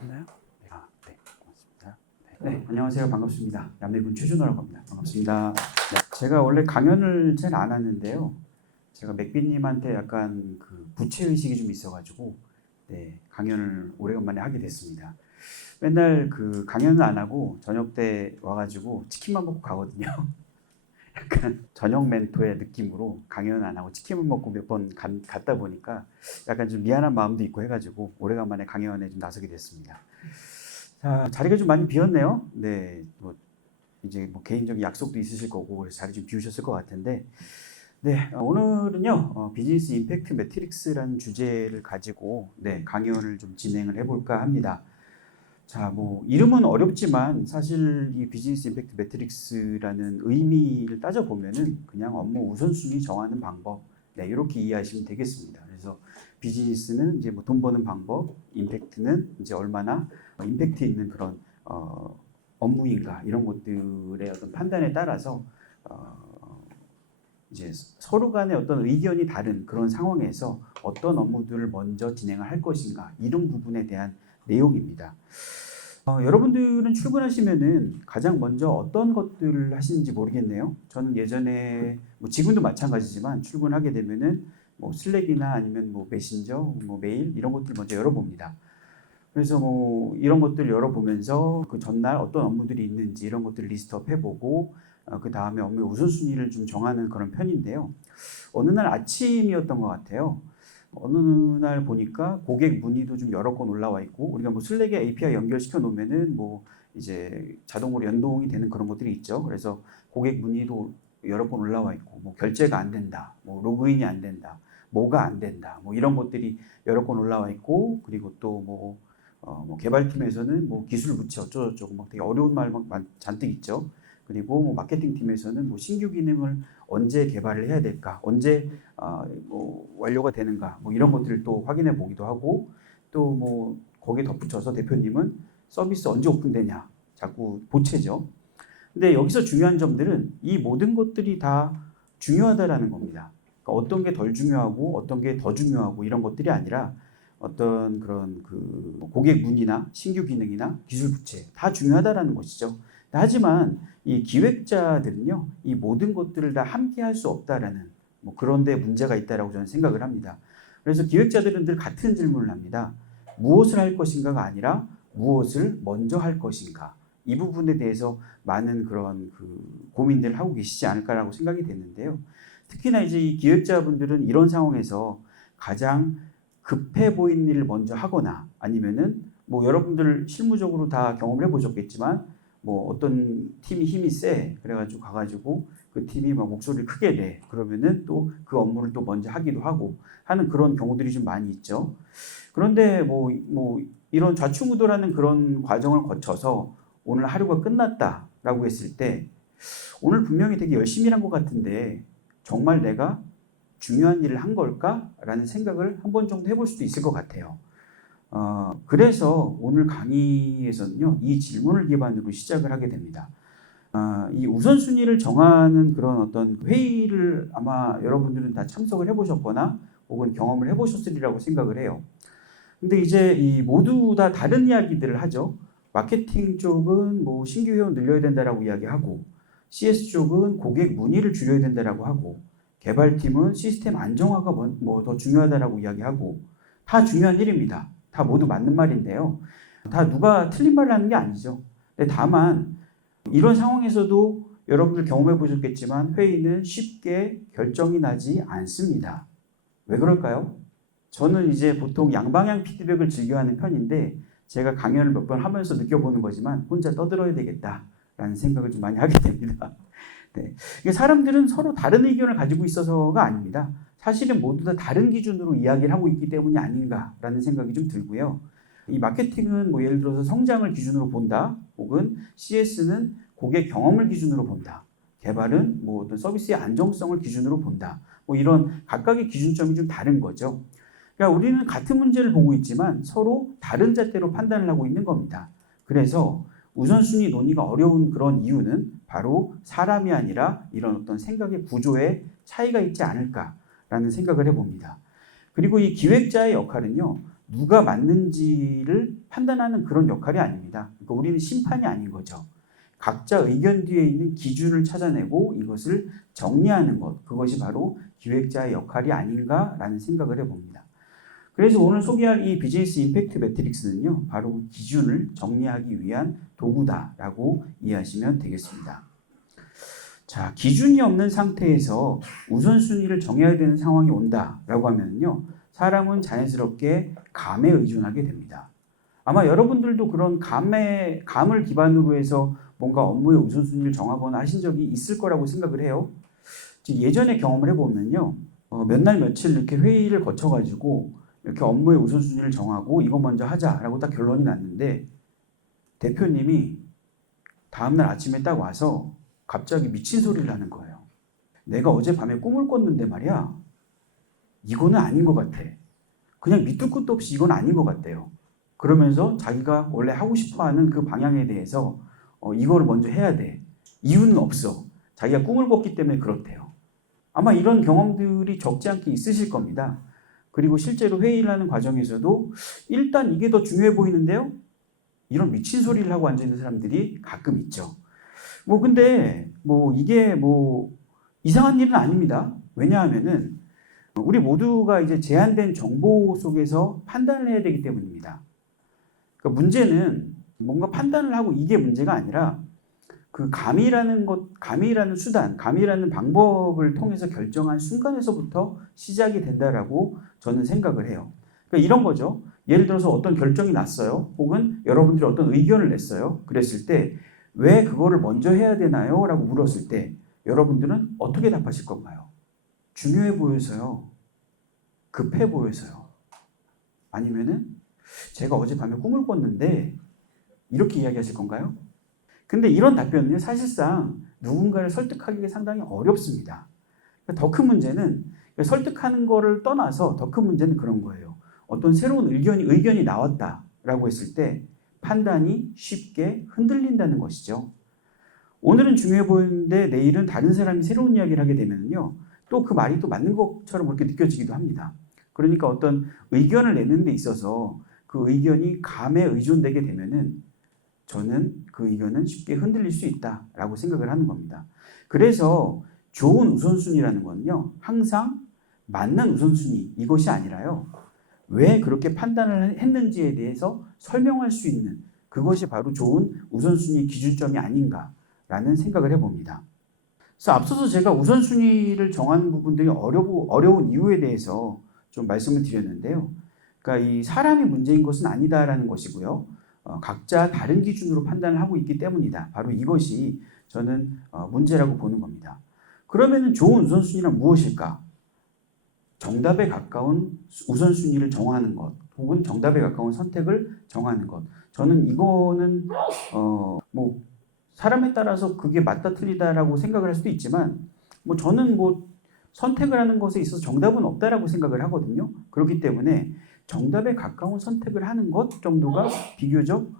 맞나요? 네, 고맙습니다. 네, 안녕하세요. 반갑습니다. 남해군 최준호라고 합니다. 반갑습니다. 네, 제가 원래 강연을 잘 안 하는데요. 제가 맥빈님한테 약간 그 부채 의식이 좀 있어가지고 강연을 오래간만에 하게 됐습니다. 맨날 그 강연을 안 하고 저녁 때 와가지고 치킨만 먹고 가거든요. 약간 저녁 멘토의 느낌으로 강연 안 하고 치킨만 먹고 몇 번 갔다 보니까 약간 좀 미안한 마음도 있고 해가지고 오래간만에 강연에 좀 나서게 됐습니다. 자, 자리가 좀 많이 비었네요. 네, 이제 개인적인 약속도 있으실 거고 그래서 자리 좀 비우셨을 것 같은데, 네, 오늘은요 비즈니스 임팩트 매트릭스라는 주제를 가지고 강연을 좀 진행을 해볼까 합니다. 자, 이름은 어렵지만 사실 이 비즈니스 임팩트 매트릭스라는 의미를 따져보면은 그냥 업무 우선순위 정하는 방법, 이렇게 이해하시면 되겠습니다. 그래서 비즈니스는 이제 돈 버는 방법, 임팩트는 이제 얼마나 임팩트 있는 그런 업무인가 이런 것들의 어떤 판단에 따라서 이제 서로 간의 어떤 의견이 다른 그런 상황에서 어떤 업무들을 먼저 진행을 할 것인가 이런 부분에 대한 내용입니다. 여러분들은 출근하시면은 가장 먼저 어떤 것들을 하시는지 모르겠네요. 저는 예전에 지금도 마찬가지지만 출근하게 되면은 슬랙이나 아니면 메신저, 메일 이런 것들 먼저 열어봅니다. 그래서 이런 것들 열어보면서 그 전날 어떤 업무들이 있는지 이런 것들을 리스트업 해보고 그 다음에 업무의 우선순위를 좀 정하는 그런 편인데요. 어느 날 아침이었던 것 같아요. 어느 날 보니까 고객 문의도 좀 여러 건 올라와 있고 우리가 슬랙에 API 연결시켜 놓으면은 이제 자동으로 연동이 되는 그런 것들이 있죠. 그래서 고객 문의도 여러 건 올라와 있고 결제가 안 된다, 로그인이 안 된다, 뭐가 안 된다, 이런 것들이 여러 건 올라와 있고 그리고 또 개발팀에서는 기술 부채 어쩌고저쩌고 되게 어려운 말 잔뜩 있죠. 그리고 마케팅 팀에서는 신규 기능을 언제 개발을 해야 될까, 언제 완료가 되는가, 이런 것들을 또 확인해 보기도 하고, 또 거기에 덧붙여서 대표님은 서비스 언제 오픈되냐, 자꾸 보채죠. 근데 여기서 중요한 점들은 이 모든 것들이 다 중요하다라는 겁니다. 그러니까 어떤 게 덜 중요하고 어떤 게 더 중요하고 이런 것들이 아니라 어떤 그런 그 고객 문의나 신규 기능이나 기술 부채 다 중요하다라는 것이죠. 하지만 이 기획자들은요, 이 모든 것들을 다 함께 할 수 없다라는 그런 데 문제가 있다라고 저는 생각을 합니다. 그래서 기획자들은 늘 같은 질문을 합니다. 무엇을 할 것인가가 아니라 무엇을 먼저 할 것인가. 이 부분에 대해서 많은 그런 고민들을 하고 계시지 않을까라고 생각이 됐는데요. 특히나 이제 이 기획자분들은 이런 상황에서 가장 급해 보이는 일을 먼저 하거나 아니면은 여러분들 실무적으로 다 경험을 해보셨겠지만 어떤 팀이 힘이 세 그래가지고 가가지고 그 팀이 목소리를 크게 내 그러면은 또 그 업무를 또 먼저 하기도 하고 하는 그런 경우들이 좀 많이 있죠. 그런데 이런 좌충우돌하는 그런 과정을 거쳐서 오늘 하루가 끝났다라고 했을 때 오늘 분명히 되게 열심히 일한 것 같은데 정말 내가 중요한 일을 한 걸까라는 생각을 한 번 정도 해볼 수도 있을 것 같아요. 그래서 오늘 강의에서는요, 이 질문을 기반으로 시작을 하게 됩니다. 이 우선순위를 정하는 그런 어떤 회의를 아마 여러분들은 다 참석을 해보셨거나 혹은 경험을 해보셨으리라고 생각을 해요. 근데 이제 이 모두 다 다른 이야기들을 하죠. 마케팅 쪽은 신규 회원 늘려야 된다라고 이야기하고, CS 쪽은 고객 문의를 줄여야 된다라고 하고, 개발팀은 시스템 안정화가 더 중요하다라고 이야기하고, 다 중요한 일입니다. 다 모두 맞는 말인데요. 다 누가 틀린 말을 하는 게 아니죠. 근데 다만 이런 상황에서도 여러분들 경험해 보셨겠지만 회의는 쉽게 결정이 나지 않습니다. 왜 그럴까요? 저는 이제 보통 양방향 피드백을 즐겨하는 편인데 제가 강연을 몇 번 하면서 느껴보는 거지만 혼자 떠들어야 되겠다라는 생각을 좀 많이 하게 됩니다. 네. 사람들은 서로 다른 의견을 가지고 있어서가 아닙니다. 사실은 모두 다 다른 기준으로 이야기를 하고 있기 때문이 아닌가라는 생각이 좀 들고요. 이 마케팅은 예를 들어서 성장을 기준으로 본다, 혹은 CS는 고객 경험을 기준으로 본다, 개발은 어떤 서비스의 안정성을 기준으로 본다. 이런 각각의 기준점이 좀 다른 거죠. 그러니까 우리는 같은 문제를 보고 있지만 서로 다른 잣대로 판단을 하고 있는 겁니다. 그래서 우선순위 논의가 어려운 그런 이유는 바로 사람이 아니라 이런 어떤 생각의 구조에 차이가 있지 않을까라는 생각을 해봅니다. 그리고 이 기획자의 역할은요, 누가 맞는지를 판단하는 그런 역할이 아닙니다. 그러니까 우리는 심판이 아닌 거죠. 각자 의견 뒤에 있는 기준을 찾아내고 이것을 정리하는 것, 그것이 바로 기획자의 역할이 아닌가라는 생각을 해봅니다. 그래서 오늘 소개할 이 비즈니스 임팩트 매트릭스는요, 바로 그 기준을 정리하기 위한 도구다라고 이해하시면 되겠습니다. 자, 기준이 없는 상태에서 우선순위를 정해야 되는 상황이 온다라고 하면요, 사람은 자연스럽게 감에 의존하게 됩니다. 아마 여러분들도 그런 감을 기반으로 해서 뭔가 업무의 우선순위를 정하거나 하신 적이 있을 거라고 생각을 해요. 예전에 경험을 해보면요, 몇 날 며칠 이렇게 회의를 거쳐가지고 이렇게 업무의 우선순위를 정하고 이거 먼저 하자라고 딱 결론이 났는데 대표님이 다음날 아침에 딱 와서 갑자기 미친 소리를 하는 거예요. 내가 어젯밤에 꿈을 꿨는데 말이야, 이거는 아닌 것 같아. 그냥 밑도 끝도 없이 이건 아닌 것 같대요. 그러면서 자기가 원래 하고 싶어하는 그 방향에 대해서 이거를 먼저 해야 돼. 이유는 없어. 자기가 꿈을 꿨기 때문에 그렇대요. 아마 이런 경험들이 적지 않게 있으실 겁니다. 그리고 실제로 회의를 하는 과정에서도 일단 이게 더 중요해 보이는데요? 이런 미친 소리를 하고 앉아있는 사람들이 가끔 있죠. 근데 이게 이상한 일은 아닙니다. 왜냐하면은 우리 모두가 이제 제한된 정보 속에서 판단을 해야 되기 때문입니다. 그러니까 문제는 뭔가 판단을 하고 이게 문제가 아니라 그 감이라는 수단, 감이라는 방법을 통해서 결정한 순간에서부터 시작이 된다라고 저는 생각을 해요. 그러니까 이런 거죠. 예를 들어서 어떤 결정이 났어요. 혹은 여러분들이 어떤 의견을 냈어요. 그랬을 때 왜 그거를 먼저 해야 되나요? 라고 물었을 때 여러분들은 어떻게 답하실 건가요? 중요해 보여서요. 급해 보여서요. 아니면은 제가 어젯밤에 꿈을 꿨는데 이렇게 이야기하실 건가요? 근데 이런 답변은요, 사실상 누군가를 설득하기가 상당히 어렵습니다. 더 큰 문제는 설득하는 거를 떠나서 더 큰 문제는 그런 거예요. 어떤 새로운 의견이 나왔다라고 했을 때 판단이 쉽게 흔들린다는 것이죠. 오늘은 중요해 보이는데 내일은 다른 사람이 새로운 이야기를 하게 되면요, 또 그 말이 또 맞는 것처럼 그렇게 느껴지기도 합니다. 그러니까 어떤 의견을 내는 데 있어서 그 의견이 감에 의존되게 되면은 저는 그 의견은 쉽게 흔들릴 수 있다라고 생각을 하는 겁니다. 그래서 좋은 우선순위라는 건요, 항상 맞는 우선순위 이것이 아니라요, 왜 그렇게 판단을 했는지에 대해서 설명할 수 있는 그것이 바로 좋은 우선순위 기준점이 아닌가라는 생각을 해봅니다. 그래서 앞서서 제가 우선순위를 정하는 부분들이 어려운 이유에 대해서 좀 말씀을 드렸는데요. 그러니까 이 사람이 문제인 것은 아니다라는 것이고요. 각자 다른 기준으로 판단을 하고 있기 때문이다. 바로 이것이 저는 문제라고 보는 겁니다. 그러면 좋은 우선순위란 무엇일까? 정답에 가까운 우선순위를 정하는 것, 혹은 정답에 가까운 선택을 정하는 것. 저는 이거는 사람에 따라서 그게 맞다 틀리다라고 생각을 할 수도 있지만 저는 선택을 하는 것에 있어서 정답은 없다라고 생각을 하거든요. 그렇기 때문에 정답에 가까운 선택을 하는 것 정도가 비교적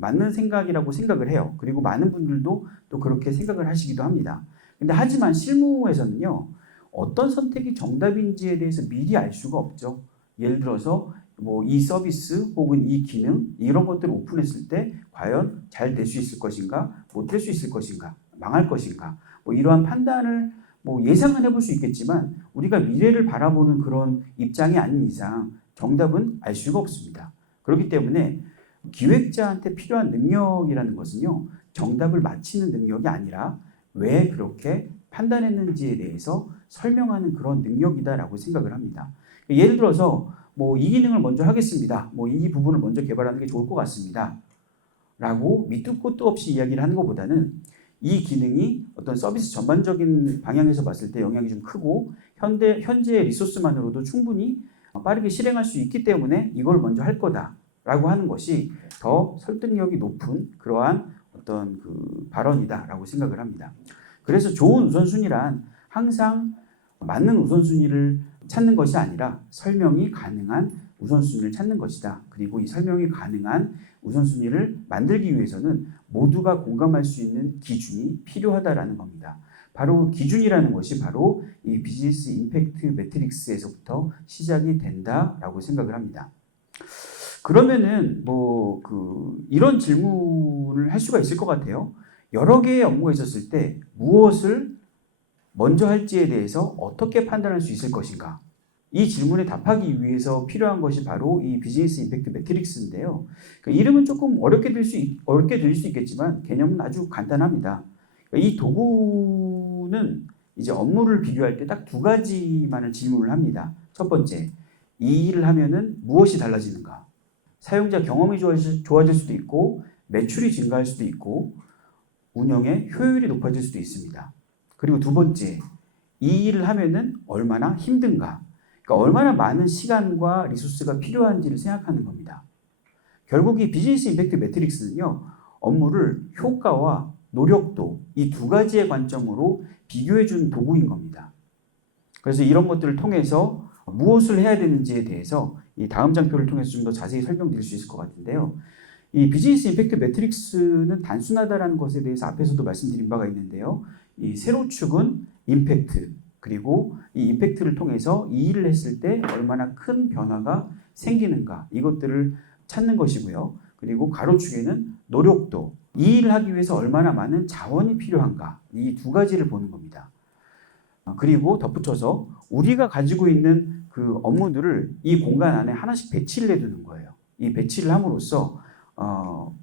맞는 생각이라고 생각을 해요. 그리고 많은 분들도 또 그렇게 생각을 하시기도 합니다. 근데 하지만 실무에서는요, 어떤 선택이 정답인지에 대해서 미리 알 수가 없죠. 예를 들어서 이 서비스 혹은 이 기능 이런 것들을 오픈했을 때 과연 잘 될 수 있을 것인가, 못 될 수 있을 것인가, 망할 것인가, 이러한 판단을 예상은 해볼 수 있겠지만 우리가 미래를 바라보는 그런 입장이 아닌 이상 정답은 알 수가 없습니다. 그렇기 때문에 기획자한테 필요한 능력이라는 것은요, 정답을 맞히는 능력이 아니라 왜 그렇게 판단했는지에 대해서 설명하는 그런 능력이다라고 생각을 합니다. 예를 들어서 이 기능을 먼저 하겠습니다. 이 부분을 먼저 개발하는 게 좋을 것 같습니다. 라고 밑도 끝도 없이 이야기를 하는 것보다는 이 기능이 어떤 서비스 전반적인 방향에서 봤을 때 영향이 좀 크고 현재의 리소스만으로도 충분히 빠르게 실행할 수 있기 때문에 이걸 먼저 할 거다라고 하는 것이 더 설득력이 높은 그러한 어떤 그 발언이다라고 생각을 합니다. 그래서 좋은 우선순위란 항상 맞는 우선순위를 찾는 것이 아니라 설명이 가능한 우선순위를 찾는 것이다. 그리고 이 설명이 가능한 우선순위를 만들기 위해서는 모두가 공감할 수 있는 기준이 필요하다라는 겁니다. 바로 기준이라는 것이 바로 이 비즈니스 임팩트 매트릭스에서부터 시작이 된다라고 생각을 합니다. 그러면은 이런 질문을 할 수가 있을 것 같아요. 여러 개의 업무가 있었을 때 무엇을 먼저 할지에 대해서 어떻게 판단할 수 있을 것인가? 이 질문에 답하기 위해서 필요한 것이 바로 이 비즈니스 임팩트 매트릭스인데요. 그러니까 이름은 조금 어렵게 들릴 수 있겠지만 개념은 아주 간단합니다. 그러니까 이 도구는 이제 업무를 비교할 때 딱 두 가지만을 질문을 합니다. 첫 번째, 이 일을 하면은 무엇이 달라지는가? 사용자 경험이 좋아질 수도 있고 매출이 증가할 수도 있고 운영의 효율이 높아질 수도 있습니다. 그리고 두 번째, 이 일을 하면은 얼마나 힘든가? 그러니까 얼마나 많은 시간과 리소스가 필요한지를 생각하는 겁니다. 결국 이 비즈니스 임팩트 매트릭스는요, 업무를 효과와 노력도 이 두 가지의 관점으로 비교해 준 도구인 겁니다. 그래서 이런 것들을 통해서 무엇을 해야 되는지에 대해서 이 다음 장표를 통해서 좀 더 자세히 설명드릴 수 있을 것 같은데요. 이 비즈니스 임팩트 매트릭스는 단순하다라는 것에 대해서 앞에서도 말씀드린 바가 있는데요. 이 세로축은 임팩트, 그리고 이 임팩트를 통해서 이 일을 했을 때 얼마나 큰 변화가 생기는가, 이것들을 찾는 것이고요. 그리고 가로축에는 노력도, 이 일을 하기 위해서 얼마나 많은 자원이 필요한가, 이 두 가지를 보는 겁니다. 그리고 덧붙여서 우리가 가지고 있는 그 업무들을 이 공간 안에 하나씩 배치를 해두는 거예요. 이 배치를 함으로써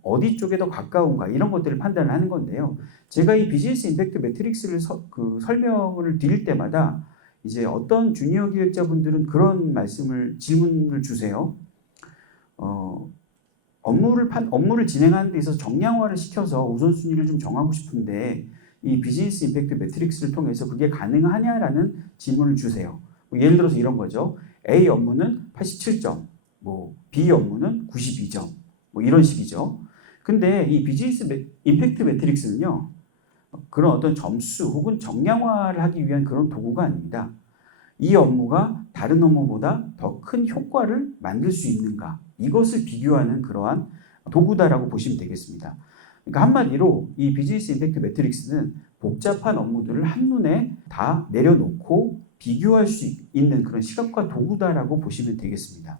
어디 쪽에 더 가까운가, 이런 것들을 판단을 하는 건데요. 제가 이 비즈니스 임팩트 매트릭스를 설명을 드릴 때마다 이제 어떤 주니어 기획자분들은 그런 질문을 주세요. 업무를 진행하는 데 있어서 정량화를 시켜서 우선순위를 좀 정하고 싶은데 이 비즈니스 임팩트 매트릭스를 통해서 그게 가능하냐라는 질문을 주세요. 예를 들어서 이런 거죠. A 업무는 87점, B 업무는 92점, 이런 식이죠. 근데 이 비즈니스 임팩트 매트릭스는요, 그런 어떤 점수 혹은 정량화를 하기 위한 그런 도구가 아닙니다. 이 업무가 다른 업무보다 더 큰 효과를 만들 수 있는가, 이것을 비교하는 그러한 도구다라고 보시면 되겠습니다. 그러니까 한마디로 이 비즈니스 임팩트 매트릭스는 복잡한 업무들을 한눈에 다 내려놓고 비교할 수 있는 그런 시각과 도구다라고 보시면 되겠습니다.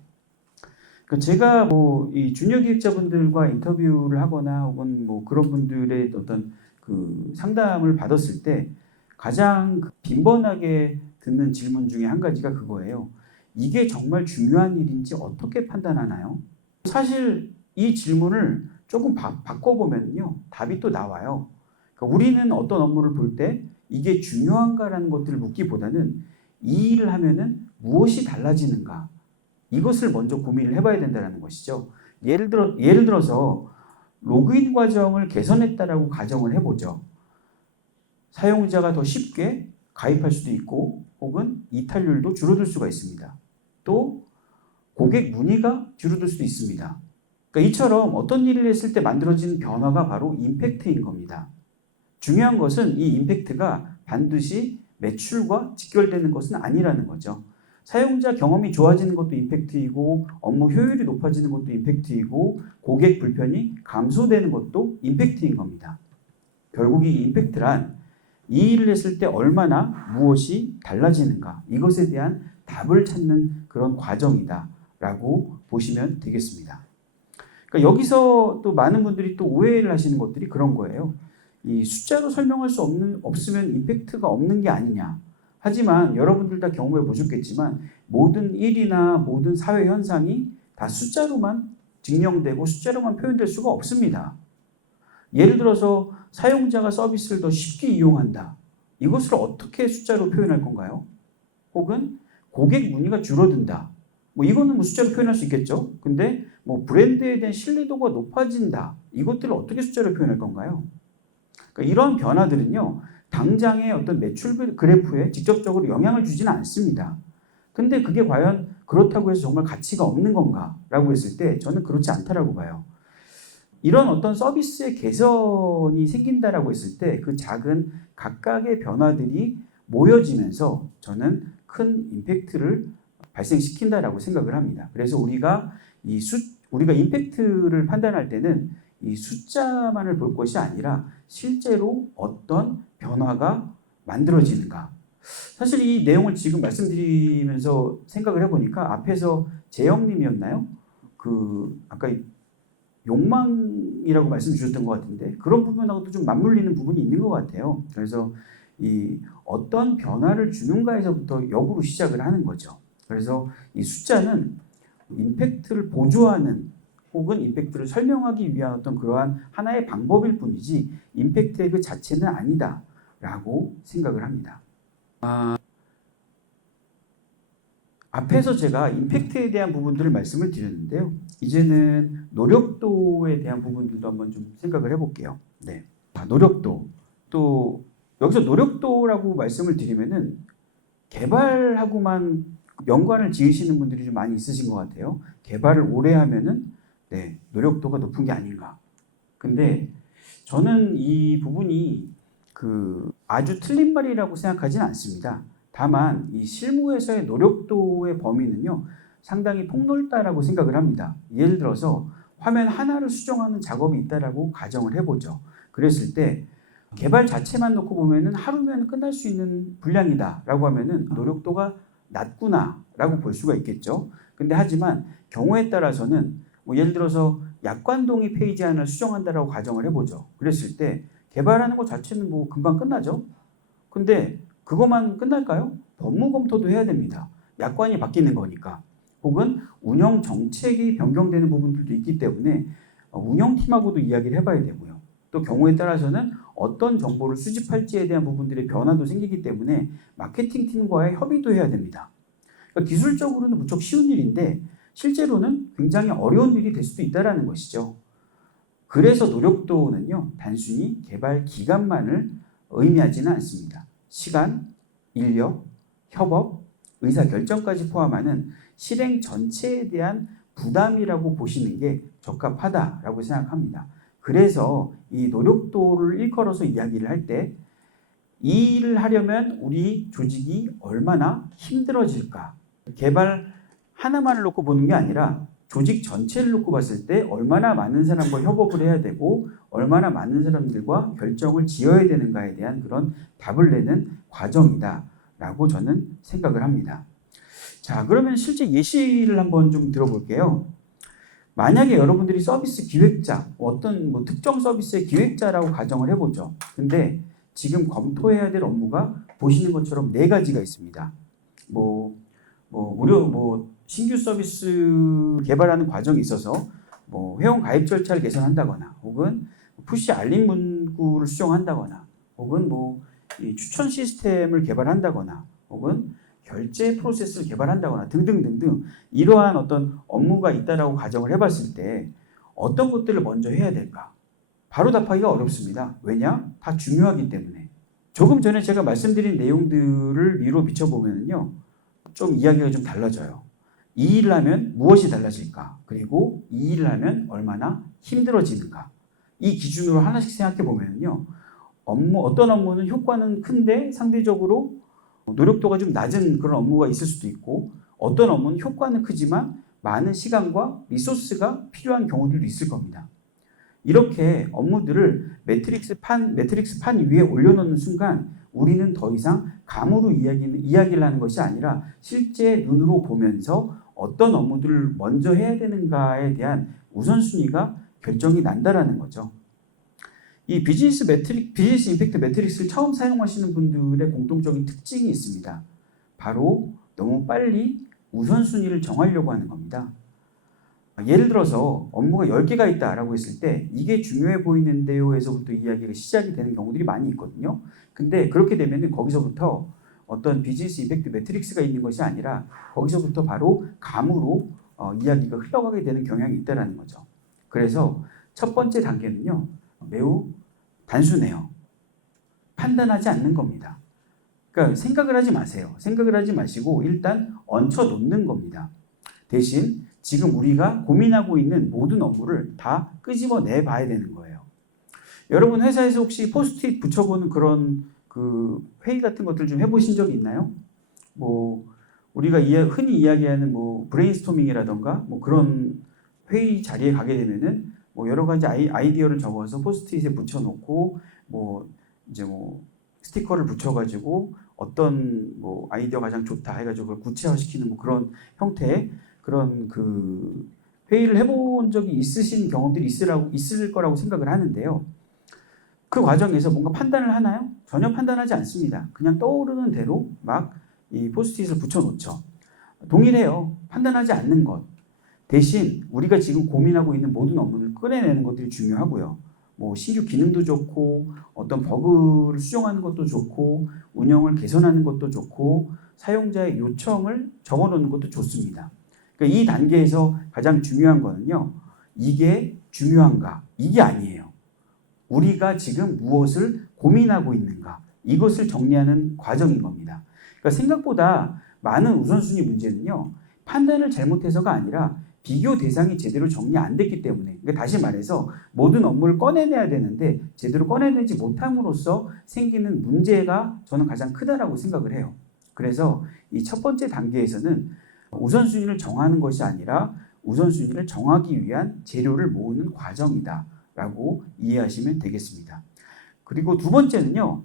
제가 이 주니어 기획자분들과 인터뷰를 하거나 혹은 그런 분들의 어떤 그 상담을 받았을 때 가장 빈번하게 듣는 질문 중에 한 가지가 그거예요. 이게 정말 중요한 일인지 어떻게 판단하나요? 사실 이 질문을 조금 바꿔보면요, 답이 또 나와요. 그러니까 우리는 어떤 업무를 볼 때 이게 중요한가라는 것들을 묻기보다는 이 일을 하면은 무엇이 달라지는가, 이것을 먼저 고민을 해봐야 된다는 것이죠. 예를 들어서 로그인 과정을 개선했다라고 가정을 해보죠. 사용자가 더 쉽게 가입할 수도 있고 혹은 이탈률도 줄어들 수가 있습니다. 또 고객 문의가 줄어들 수도 있습니다. 그러니까 이처럼 어떤 일을 했을 때 만들어진 변화가 바로 임팩트인 겁니다. 중요한 것은 이 임팩트가 반드시 매출과 직결되는 것은 아니라는 거죠. 사용자 경험이 좋아지는 것도 임팩트이고 업무 효율이 높아지는 것도 임팩트이고 고객 불편이 감소되는 것도 임팩트인 겁니다. 결국 이 임팩트란 이 일을 했을 때 얼마나 무엇이 달라지는가, 이것에 대한 답을 찾는 그런 과정이다라고 보시면 되겠습니다. 그러니까 여기서 또 많은 분들이 또 오해를 하시는 것들이 그런 거예요. 이 숫자로 설명할 수 없으면 임팩트가 없는 게 아니냐. 하지만 여러분들 다 경험해 보셨겠지만 모든 일이나 모든 사회 현상이 다 숫자로만 증명되고 숫자로만 표현될 수가 없습니다. 예를 들어서 사용자가 서비스를 더 쉽게 이용한다. 이것을 어떻게 숫자로 표현할 건가요? 혹은 고객 문의가 줄어든다. 이거는 숫자로 표현할 수 있겠죠. 근데 브랜드에 대한 신뢰도가 높아진다. 이것들을 어떻게 숫자로 표현할 건가요? 그러니까 이런 변화들은요, 당장의 어떤 매출 그래프에 직접적으로 영향을 주지는 않습니다. 근데 그게 과연 그렇다고 해서 정말 가치가 없는 건가? 라고 했을 때 저는 그렇지 않다라고 봐요. 이런 어떤 서비스의 개선이 생긴다라고 했을 때 그 작은 각각의 변화들이 모여지면서 저는 큰 임팩트를 발생시킨다라고 생각을 합니다. 그래서 우리가 임팩트를 판단할 때는 이 숫자만을 볼 것이 아니라 실제로 어떤 변화가 만들어지는가? 사실 이 내용을 지금 말씀드리면서 생각을 해보니까 앞에서 재영님이었나요? 아까 욕망이라고 말씀 주셨던 것 같은데 그런 부분하고도 좀 맞물리는 부분이 있는 것 같아요. 그래서 이 어떤 변화를 주는가에서부터 역으로 시작을 하는 거죠. 그래서 이 숫자는 임팩트를 보조하는 혹은 임팩트를 설명하기 위한 어떤 그러한 하나의 방법일 뿐이지 임팩트의 그 자체는 아니다라고 생각을 합니다. 앞에서 제가 임팩트에 대한 부분들을 말씀을 드렸는데요. 이제는 노력도에 대한 부분들도 한번 좀 생각을 해볼게요. 네. 노력도. 또 여기서 노력도라고 말씀을 드리면은 개발하고만 연관을 지으시는 분들이 좀 많이 있으신 것 같아요. 개발을 오래 하면은 네, 노력도가 높은 게 아닌가. 근데 저는 이 부분이 아주 틀린 말이라고 생각하지는 않습니다. 다만 이 실무에서의 노력도의 범위는요 상당히 폭넓다라고 생각을 합니다. 예를 들어서 화면 하나를 수정하는 작업이 있다라고 가정을 해보죠. 그랬을 때 개발 자체만 놓고 보면은 하루면 끝날 수 있는 분량이다라고 하면은 노력도가 낮구나라고 볼 수가 있겠죠. 근데 하지만 경우에 따라서는 예를 들어서 약관동의 페이지 하나를 수정한다라고 가정을 해보죠. 그랬을 때 개발하는 것 자체는 금방 끝나죠. 근데 그것만 끝날까요? 법무 검토도 해야 됩니다. 약관이 바뀌는 거니까. 혹은 운영 정책이 변경되는 부분들도 있기 때문에 운영팀하고도 이야기를 해봐야 되고요. 또 경우에 따라서는 어떤 정보를 수집할지에 대한 부분들의 변화도 생기기 때문에 마케팅팀과의 협의도 해야 됩니다. 그러니까 기술적으로는 무척 쉬운 일인데 실제로는 굉장히 어려운 일이 될 수도 있다는 것이죠. 그래서 노력도는요, 단순히 개발 기간만을 의미하지는 않습니다. 시간, 인력, 협업, 의사결정까지 포함하는 실행 전체에 대한 부담이라고 보시는 게 적합하다라고 생각합니다. 그래서 이 노력도를 일컬어서 이야기를 할 때 이 일을 하려면 우리 조직이 얼마나 힘들어질까? 개발 하나만을 놓고 보는 게 아니라 조직 전체를 놓고 봤을 때 얼마나 많은 사람과 협업을 해야 되고 얼마나 많은 사람들과 결정을 지어야 되는가에 대한 그런 답을 내는 과정이다라고 저는 생각을 합니다. 자, 그러면 실제 예시를 한번 좀 들어볼게요. 만약에 여러분들이 서비스 기획자, 어떤 특정 서비스의 기획자라고 가정을 해보죠. 근데 지금 검토해야 될 업무가 보시는 것처럼 4가지가 있습니다. 무료 신규 서비스 개발하는 과정에 있어서 회원 가입 절차를 개선한다거나 혹은 푸시 알림 문구를 수정한다거나 혹은 이 추천 시스템을 개발한다거나 혹은 결제 프로세스를 개발한다거나 등등등등 이러한 어떤 업무가 있다라고 가정을 해봤을 때 어떤 것들을 먼저 해야 될까? 바로 답하기가 어렵습니다. 왜냐? 다 중요하기 때문에. 조금 전에 제가 말씀드린 내용들을 미로 비춰보면요. 좀 이야기가 좀 달라져요. 이 일을 하면 무엇이 달라질까? 그리고 이 일을 하면 얼마나 힘들어지는가? 이 기준으로 하나씩 생각해 보면요. 어떤 업무는 효과는 큰데 상대적으로 노력도가 좀 낮은 그런 업무가 있을 수도 있고 어떤 업무는 효과는 크지만 많은 시간과 리소스가 필요한 경우들도 있을 겁니다. 이렇게 업무들을 매트릭스 판 위에 올려놓는 순간 우리는 더 이상 감으로 이야기를 하는 것이 아니라 실제 눈으로 보면서 어떤 업무들을 먼저 해야 되는가에 대한 우선순위가 결정이 난다라는 거죠. 이 비즈니스 임팩트 매트릭스를 처음 사용하시는 분들의 공통적인 특징이 있습니다. 바로 너무 빨리 우선순위를 정하려고 하는 겁니다. 예를 들어서 업무가 10개가 있다라고 했을 때 이게 중요해 보이는데요 에서부터 이야기가 시작이 되는 경우들이 많이 있거든요. 근데 그렇게 되면 거기서부터 어떤 비즈니스 임팩트 매트릭스가 있는 것이 아니라 거기서부터 바로 감으로 이야기가 흘러가게 되는 경향이 있다는 거죠. 그래서 첫 번째 단계는요. 매우 단순해요. 판단하지 않는 겁니다. 그러니까 생각을 하지 마세요. 생각을 하지 마시고 일단 얹혀 놓는 겁니다. 대신 지금 우리가 고민하고 있는 모든 업무를 다 끄집어내 봐야 되는 거예요. 여러분 회사에서 혹시 포스트잇 붙여보는 그런 회의 같은 것들 좀 해보신 적이 있나요? 우리가 흔히 이야기하는 브레인스토밍이라던가 그런 회의 자리에 가게 되면은 여러 가지 아이디어를 적어서 포스트잇에 붙여놓고 이제 스티커를 붙여가지고 어떤 뭐 아이디어 가장 좋다 해가지고 그걸 구체화시키는 뭐 그런 형태의 그런 그 회의를 해본 적이 있으신 경험들이 있을 거라고 생각을 하는데요. 그 과정에서 뭔가 판단을 하나요? 전혀 판단하지 않습니다. 그냥 떠오르는 대로 막 이 포스트잇을 붙여놓죠. 동일해요. 판단하지 않는 것. 대신 우리가 지금 고민하고 있는 모든 업무를 끌어내는 것들이 중요하고요. 뭐 신규 기능도 좋고 어떤 버그를 수정하는 것도 좋고 운영을 개선하는 것도 좋고 사용자의 요청을 적어놓는 것도 좋습니다. 그러니까 이 단계에서 가장 중요한 거는요. 이게 중요한가? 이게 아니에요. 우리가 지금 무엇을 고민하고 있는가? 이것을 정리하는 과정인 겁니다. 그러니까 생각보다 많은 우선순위 문제는요. 판단을 잘못해서가 아니라 비교 대상이 제대로 정리 안 됐기 때문에, 그러니까 다시 말해서 모든 업무를 꺼내내야 되는데 제대로 꺼내내지 못함으로써 생기는 문제가 저는 가장 크다라고 생각을 해요. 그래서 이 첫 번째 단계에서는 우선순위를 정하는 것이 아니라 우선순위를 정하기 위한 재료를 모으는 과정이다 라고 이해하시면 되겠습니다. 그리고 두 번째는요.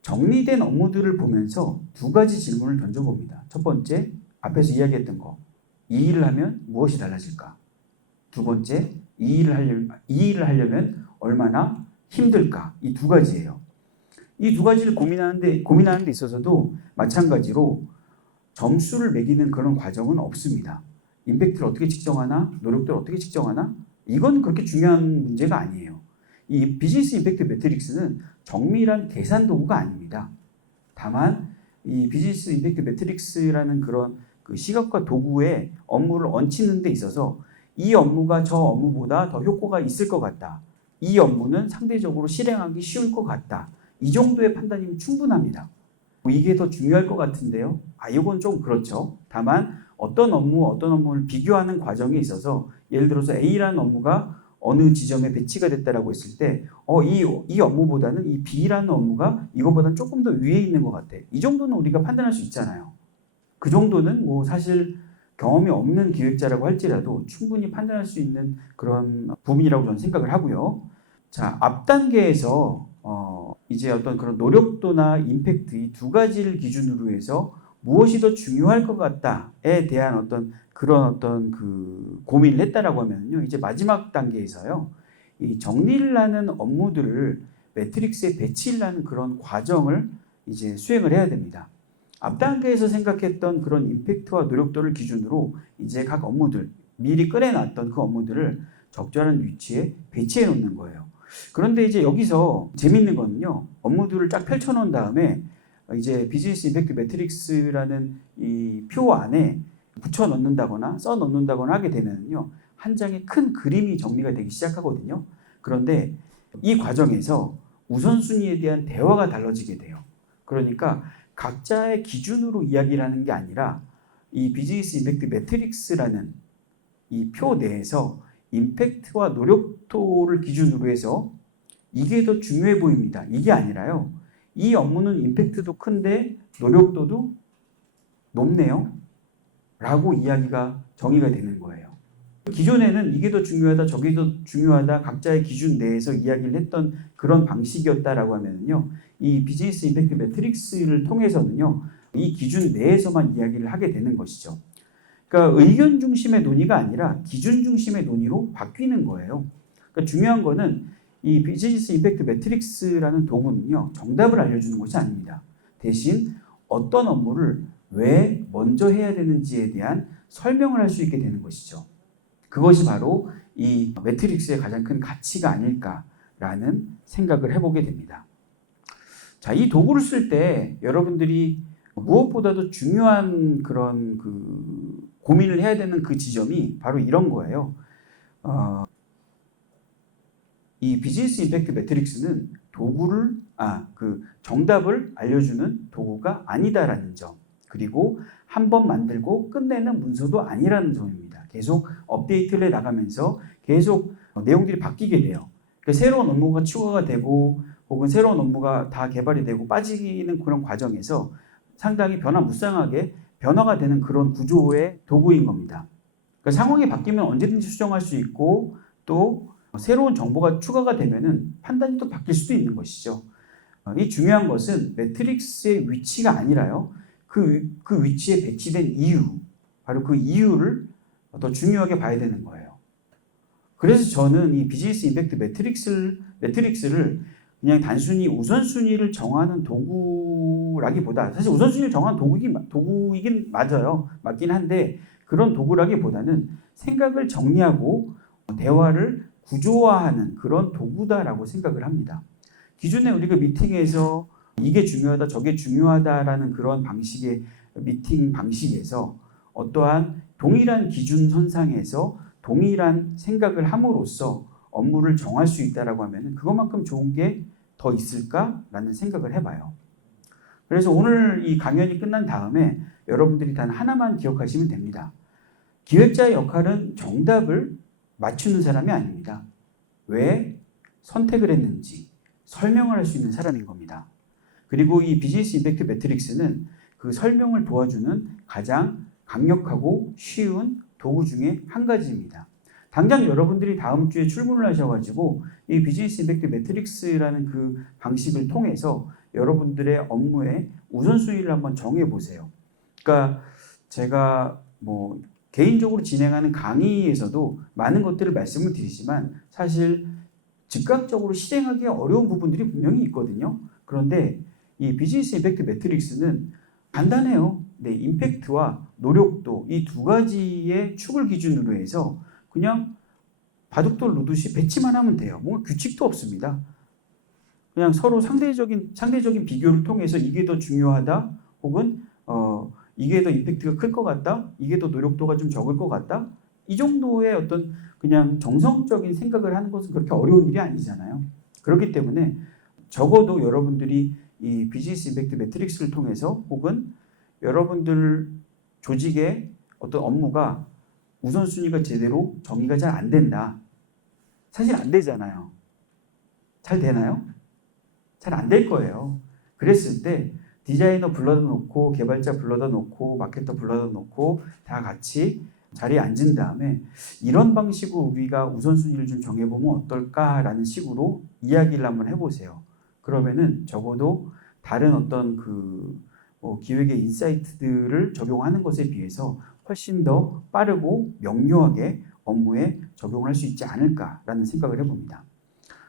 정리된 업무들을 보면서 두 가지 질문을 던져봅니다. 첫 번째, 앞에서 이야기했던 거. 이 일을 하면 무엇이 달라질까? 두 번째, 이 일을 하려면 얼마나 힘들까? 이 두 가지예요. 이 두 가지를 고민하는 데 있어서도 마찬가지로 점수를 매기는 그런 과정은 없습니다. 임팩트를 어떻게 측정하나? 노력도를 어떻게 측정하나? 이건 그렇게 중요한 문제가 아니에요. 이 비즈니스 임팩트 매트릭스는 정밀한 계산 도구가 아닙니다. 다만 이 비즈니스 임팩트 매트릭스라는 그런 그 시각과 도구의 업무를 얹히는 데 있어서 이 업무가 저 업무보다 더 효과가 있을 것 같다. 이 업무는 상대적으로 실행하기 쉬울 것 같다. 이 정도의 판단이면 충분합니다. 이게 더 중요할 것 같은데요. 이건 좀 그렇죠. 다만 어떤 업무를 비교하는 과정에 있어서 예를 들어서 A라는 업무가 어느 지점에 배치가 됐다라고 했을 때 이 업무보다는 이 B라는 업무가 이거보다는 조금 더 위에 있는 것 같아. 이 정도는 우리가 판단할 수 있잖아요. 그 정도는 뭐 사실 경험이 없는 기획자라고 할지라도 충분히 판단할 수 있는 그런 부분이라고 저는 생각을 하고요. 자, 앞 단계에서 이제 어떤 그런 노력도나 임팩트 이 두 가지를 기준으로 해서 무엇이 더 중요할 것 같다에 대한 어떤 그 고민을 했다라고 하면요. 이제 마지막 단계에서요. 이 정리를 하는 업무들을 매트릭스에 배치를 하는 그런 과정을 이제 수행을 해야 됩니다. 앞 단계에서 생각했던 그런 임팩트와 노력도를 기준으로 이제 각 업무들, 미리 꺼내놨던 그 업무들을 적절한 위치에 배치해 놓는 거예요. 그런데 이제 여기서 재밌는 거는요. 업무들을 쫙 펼쳐 놓은 다음에 이제 비즈니스 임팩트 매트릭스라는 이 표 안에 붙여 넣는다거나 써 넣는다거나 하게 되면요. 한 장의 큰 그림이 정리가 되기 시작하거든요. 그런데 이 과정에서 우선순위에 대한 대화가 달라지게 돼요. 그러니까 각자의 기준으로 이야기를 하는 게 아니라 이 비즈니스 임팩트 매트릭스라는 이 표 내에서 임팩트와 노력도를 기준으로 해서 이게 더 중요해 보입니다. 이게 아니라요. 이 업무는 임팩트도 큰데 노력도도 높네요. 라고 이야기가 정의가 되는 거예요. 기존에는 이게 더 중요하다, 저게 더 중요하다, 각자의 기준 내에서 이야기를 했던 그런 방식이었다라고 하면요. 이 비즈니스 임팩트 매트릭스를 통해서는요. 이 기준 내에서만 이야기를 하게 되는 것이죠. 그러니까 의견 중심의 논의가 아니라 기준 중심의 논의로 바뀌는 거예요. 그러니까 중요한 거는 이 비즈니스 임팩트 매트릭스라는 도구는요. 정답을 알려주는 것이 아닙니다. 대신 어떤 업무를 왜 먼저 해야 되는지에 대한 설명을 할 수 있게 되는 것이죠. 그것이 바로 이 매트릭스의 가장 큰 가치가 아닐까라는 생각을 해보게 됩니다. 자, 이 도구를 쓸 때 여러분들이 무엇보다도 중요한 그런 그 고민을 해야 되는 그 지점이 바로 이런 거예요. 이 비즈니스 임팩트 매트릭스는 그 정답을 알려주는 도구가 아니다라는 점. 그리고 한 번 만들고 끝내는 문서도 아니라는 점입니다. 계속 업데이트를 해 나가면서 계속 내용들이 바뀌게 돼요. 그러니까 새로운 업무가 추가가 되고 혹은 새로운 업무가 다 개발이 되고 빠지는 그런 과정에서 상당히 변화무쌍하게 변화가 되는 그런 구조의 도구인 겁니다. 그러니까 상황이 바뀌면 언제든지 수정할 수 있고 또 새로운 정보가 추가가 되면은 판단이 또 바뀔 수도 있는 것이죠. 이 중요한 것은 매트릭스의 위치가 아니라요. 그 위치에 배치된 이유, 바로 그 이유를 더 중요하게 봐야 되는 거예요. 그래서 저는 이 비즈니스 임팩트 매트릭스를 그냥 단순히 우선순위를 정하는 도구라기보다, 사실 우선순위를 정하는 도구이긴 맞아요. 맞긴 한데 그런 도구라기보다는 생각을 정리하고 대화를 구조화하는 그런 도구다라고 생각을 합니다. 기존에 우리가 미팅에서 이게 중요하다, 저게 중요하다라는 그런 방식의 미팅 방식에서 어떠한 동일한 기준 선상에서 동일한 생각을 함으로써 업무를 정할 수 있다라고 하면 그것만큼 좋은 게 더 있을까라는 생각을 해봐요. 그래서 오늘 이 강연이 끝난 다음에 여러분들이 단 하나만 기억하시면 됩니다. 기획자의 역할은 정답을 맞추는 사람이 아닙니다. 왜 선택을 했는지 설명을 할 수 있는 사람인 겁니다. 그리고 이 비즈니스 임팩트 매트릭스는 그 설명을 도와주는 가장 강력하고 쉬운 도구 중에 한 가지입니다. 당장 여러분들이 다음 주에 출근을 하셔가지고 이 비즈니스 임팩트 매트릭스라는 그 방식을 통해서 여러분들의 업무의 우선순위를 한번 정해보세요. 그러니까 제가 뭐 개인적으로 진행하는 강의에서도 많은 것들을 말씀을 드리지만 사실 즉각적으로 실행하기 어려운 부분들이 분명히 있거든요. 그런데 이 비즈니스 임팩트 매트릭스는 간단해요. 네, 임팩트와 노력도 이 두 가지의 축을 기준으로 해서 그냥 바둑돌 놓듯이 배치만 하면 돼요. 뭔가 규칙도 없습니다. 그냥 서로 상대적인 비교를 통해서 이게 더 중요하다, 혹은 이게 더 임팩트가 클 것 같다, 이게 더 노력도가 좀 적을 것 같다. 이 정도의 어떤 그냥 정성적인 생각을 하는 것은 그렇게 어려운 일이 아니잖아요. 그렇기 때문에 적어도 여러분들이 이 비즈니스 임팩트 매트릭스를 통해서 혹은 여러분들 조직의 어떤 업무가 우선순위가 제대로 정의가 잘 안 된다. 사실 안 되잖아요. 잘 되나요? 잘 안 될 거예요. 그랬을 때 디자이너 불러다 놓고 개발자 불러다 놓고 마케터 불러다 놓고 다 같이 자리에 앉은 다음에 이런 방식으로 우리가 우선순위를 좀 정해보면 어떨까라는 식으로 이야기를 한번 해보세요. 그러면은 적어도 다른 어떤 기획의 인사이트들을 적용하는 것에 비해서 훨씬 더 빠르고 명료하게 업무에 적용할 수 있지 않을까라는 생각을 해봅니다.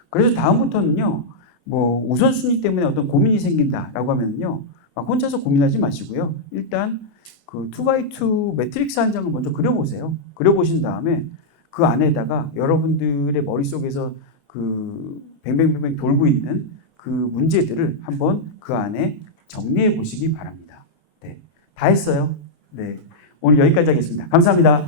그래서 다음부터는요, 우선순위 때문에 어떤 고민이 생긴다라고 하면요, 막 혼자서 고민하지 마시고요. 일단 그 2x2 매트릭스 한 장을 먼저 그려보세요. 그려보신 다음에 그 안에다가 여러분들의 머릿속에서 그 뱅뱅뱅뱅 돌고 있는 그 문제들을 한번 그 안에 정리해 보시기 바랍니다. 네, 다 했어요. 네, 오늘 여기까지 하겠습니다. 감사합니다.